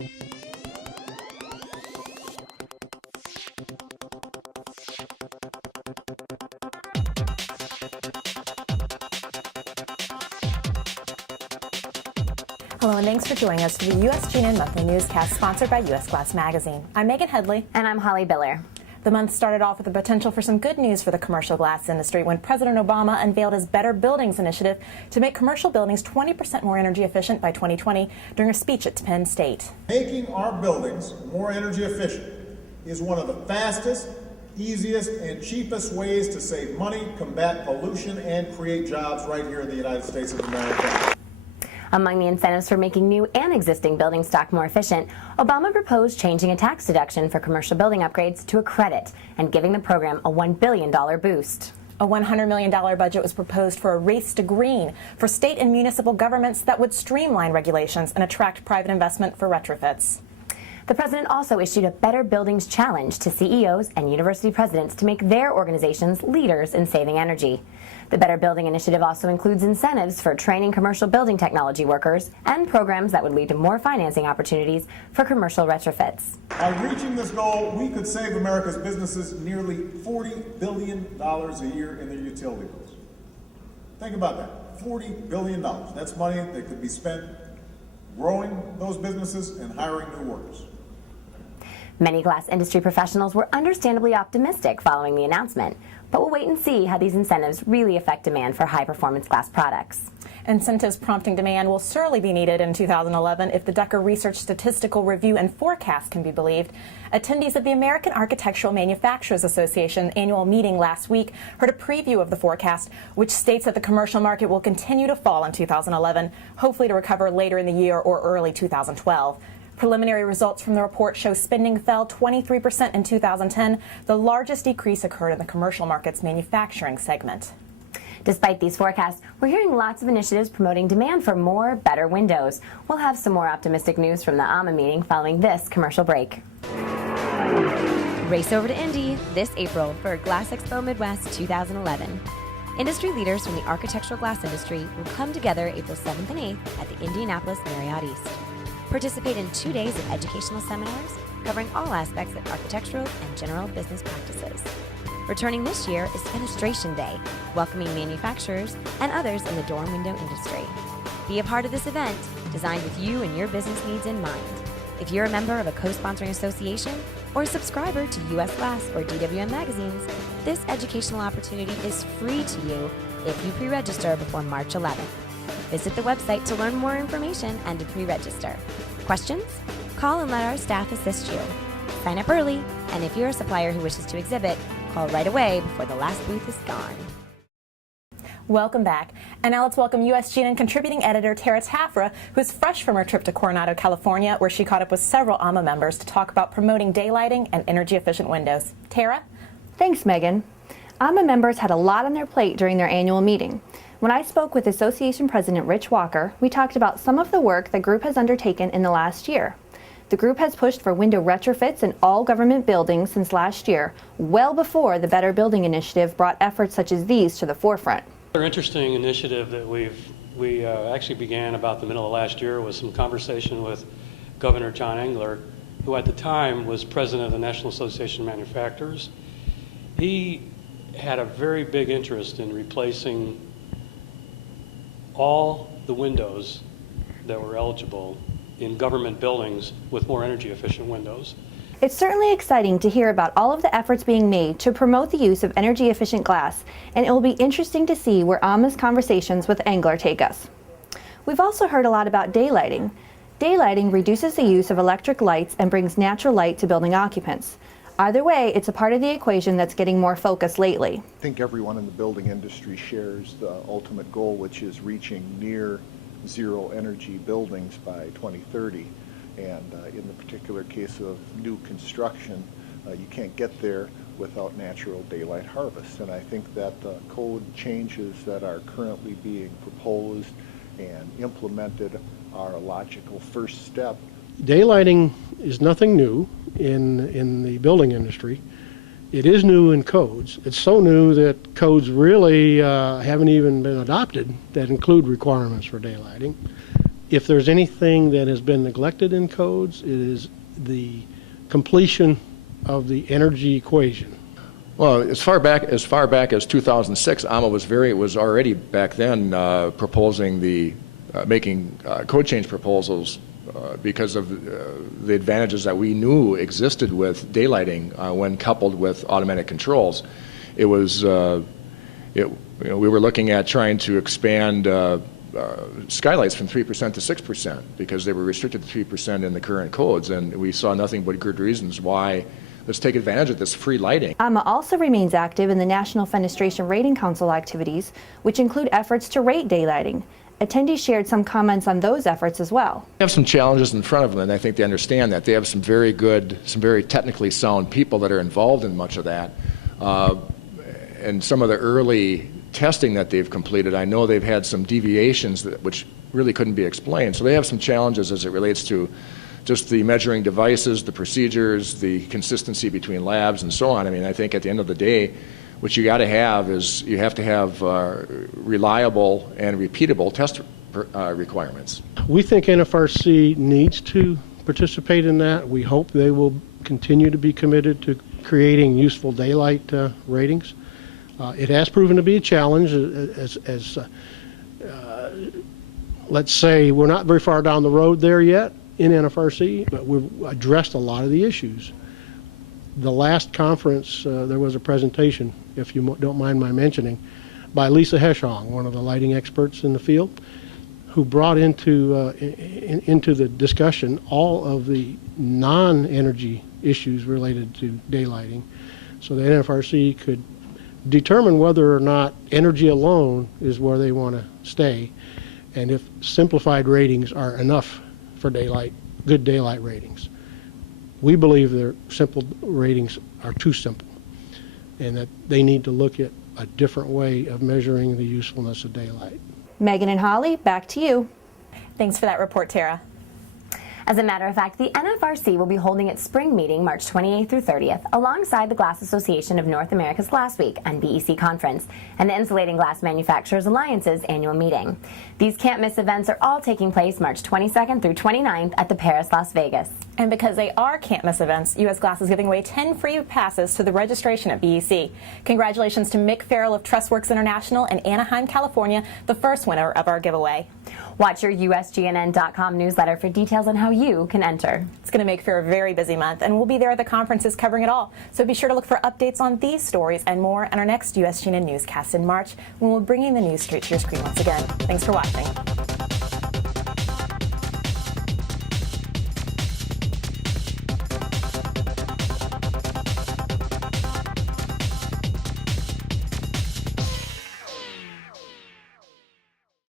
Hello and thanks for joining us for the USGNN Monthly Newscast sponsored by US Glass Magazine. I'm Megan Headley. And I'm Holly Biller. The month started off with the potential for some good news for the commercial glass industry when President Obama unveiled his Better Buildings initiative to make commercial buildings 20% more energy efficient by 2020 during a speech at Penn State. Making our buildings more energy efficient is one of the fastest, easiest, and cheapest ways to save money, combat pollution, and create jobs right here in the United States of America. Among the incentives for making new and existing building stock more efficient, Obama proposed changing a tax deduction for commercial building upgrades to a credit and giving the program a $1 billion boost. A $100 million budget was proposed for a race to green for state and municipal governments that would streamline regulations and attract private investment for retrofits. The president also issued a Better Buildings Challenge to CEOs and university presidents to make their organizations leaders in saving energy. The Better Building Initiative also includes incentives for training commercial building technology workers and programs that would lead to more financing opportunities for commercial retrofits. By reaching this goal, we could save America's businesses nearly $40 billion a year in their utility bills. Think about that, $40 billion. That's money that could be spent growing those businesses and hiring new workers. Many glass industry professionals were understandably optimistic following the announcement, but we'll wait and see how these incentives really affect demand for high-performance glass products. Incentives prompting demand will surely be needed in 2011 if the Decker Research Statistical Review and Forecast can be believed. Attendees of the American Architectural Manufacturers Association annual meeting last week heard a preview of the forecast, which states that the commercial market will continue to fall in 2011, hopefully to recover later in the year or early 2012. Preliminary results from the report show spending fell 23% in 2010. The largest decrease occurred in the commercial market's manufacturing segment. Despite these forecasts, we're hearing lots of initiatives promoting demand for more, better windows. We'll have some more optimistic news from the AMA meeting following this commercial break. Race over to Indy this April for Glass Expo Midwest 2011. Industry leaders from the architectural glass industry will come together April 7th and 8th at the Indianapolis Marriott East. Participate in 2 days of educational seminars covering all aspects of architectural and general business practices. Returning this year is Fenestration Day, welcoming manufacturers and others in the door and window industry. Be a part of this event, designed with you and your business needs in mind. If you're a member of a co-sponsoring association or a subscriber to US Glass or DWM magazines, this educational opportunity is free to you if you pre-register before March 11th. Visit the website to learn more information and to pre-register. Questions? Call and let our staff assist you. Sign up early, and if you're a supplier who wishes to exhibit, call right away before the last booth is gone. Welcome back. And now let's welcome USGNN contributing editor Tara Tafra, who's fresh from her trip to Coronado, California, where she caught up with several AMA members to talk about promoting daylighting and energy-efficient windows. Tara? Thanks, Megan. AMA members had a lot on their plate during their annual meeting. When I spoke with Association President Rich Walker, we talked about some of the work the group has undertaken in the last year. The group has pushed for window retrofits in all government buildings since last year, well before the Better Building Initiative brought efforts such as these to the forefront. Another interesting initiative that we actually began about the middle of last year was some conversation with Governor John Engler, who at the time was president of the National Association of Manufacturers. He had a very big interest in replacing all the windows that were eligible in government buildings with more energy efficient windows. It's certainly exciting to hear about all of the efforts being made to promote the use of energy efficient glass, and it will be interesting to see where AMA's conversations with Engler take us. We've also heard a lot about daylighting. Daylighting reduces the use of electric lights and brings natural light to building occupants. Either way, it's a part of the equation that's getting more focus lately. I think everyone in the building industry shares the ultimate goal, which is reaching near zero energy buildings by 2030. And in the particular case of new construction, you can't get there without natural daylight harvest. And I think that the code changes that are currently being proposed and implemented are a logical first step. Daylighting is nothing new in the building industry. It is new in codes. It's so new that codes really haven't even been adopted that include requirements for daylighting. if there's anything that has been neglected in codes, it is the completion of the energy equation. Well, as far back as 2006, AMA was already back then proposing making code change proposals because of the advantages that we knew existed with daylighting when coupled with automatic controls. It was we were looking at trying to expand skylights from 3% to 6% because they were restricted to 3% in the current codes, and we saw nothing but good reasons why. Let's take advantage of this free lighting. AMA also remains active in the National Fenestration Rating Council activities, which include efforts to rate daylighting. Attendees shared some comments on those efforts as well. They have some challenges in front of them, and I think they understand that. They have some very technically sound people that are involved in much of that. And some of the early testing that they've completed, I know they've had some deviations which really couldn't be explained. So they have some challenges as it relates to just the measuring devices, the procedures, the consistency between labs, and so on. I mean, I think at the end of the day, what you got to have is you have to have reliable and repeatable test requirements. We think NFRC needs to participate in that. We hope they will continue to be committed to creating useful daylight ratings. It has proven to be a challenge let's say we're not very far down the road there yet in NFRC, but we've addressed a lot of the issues. The last conference, there was a presentation, if you don't mind my mentioning, by Lisa Heschong, one of the lighting experts in the field, who brought into the discussion all of the non-energy issues related to daylighting, so that NFRC could determine whether or not energy alone is where they want to stay, and if simplified ratings are enough for good daylight ratings. We believe their simple ratings are too simple, and that they need to look at a different way of measuring the usefulness of daylight. Megan and Holly, back to you. Thanks for that report, Tara. As a matter of fact, the NFRC will be holding its spring meeting March 28th through 30th alongside the Glass Association of North America's Glass Week and BEC Conference and the Insulating Glass Manufacturers Alliance's annual meeting. These can't-miss events are all taking place March 22nd through 29th at the Paris, Las Vegas. And because they are can't-miss events, U.S. Glass is giving away 10 free passes to the registration at BEC. Congratulations to Mick Farrell of Trustworks International in Anaheim, California, the first winner of our giveaway. Watch your USGNN.com newsletter for details on how you can enter. It's going to make for a very busy month, and we'll be there at the conferences covering it all. So be sure to look for updates on these stories and more on our next USGNN newscast in March, when we'll bring the news straight to your screen once again. Thanks for watching.